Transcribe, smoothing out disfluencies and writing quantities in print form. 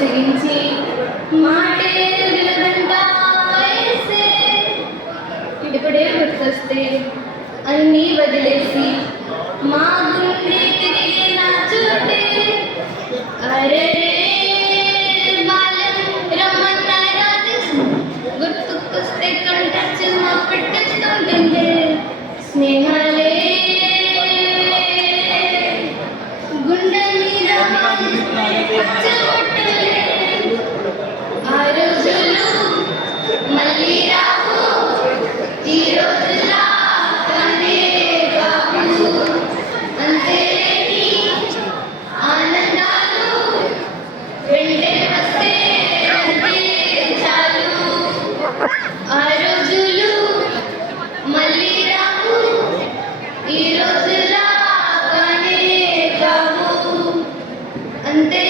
విసిగించి మాటే వినదంటా వేసే. ఇప్పుడే గుర్తొస్తే అన్నీ వదిలేసి మా గుండె తిరిగి నా చోటే. అరే బాలం రమ్మన్న రాజేశం గుర్తుకొస్తే కంటచ్చు మా పెట్టేస్తుంటే స్నేహాలే గుండె మీద పచ్చబొట్టులే. ఆ రోజులు మళ్ళీ రావు ఈ రోజులా కానీ బాబు. అంతేలేని ఆనందాలు వెంటే వస్తే అంతే చాలు. ఆ రోజులు మళ్ళీ రావు ఈ రోజులా కానీ బాబు. అంతే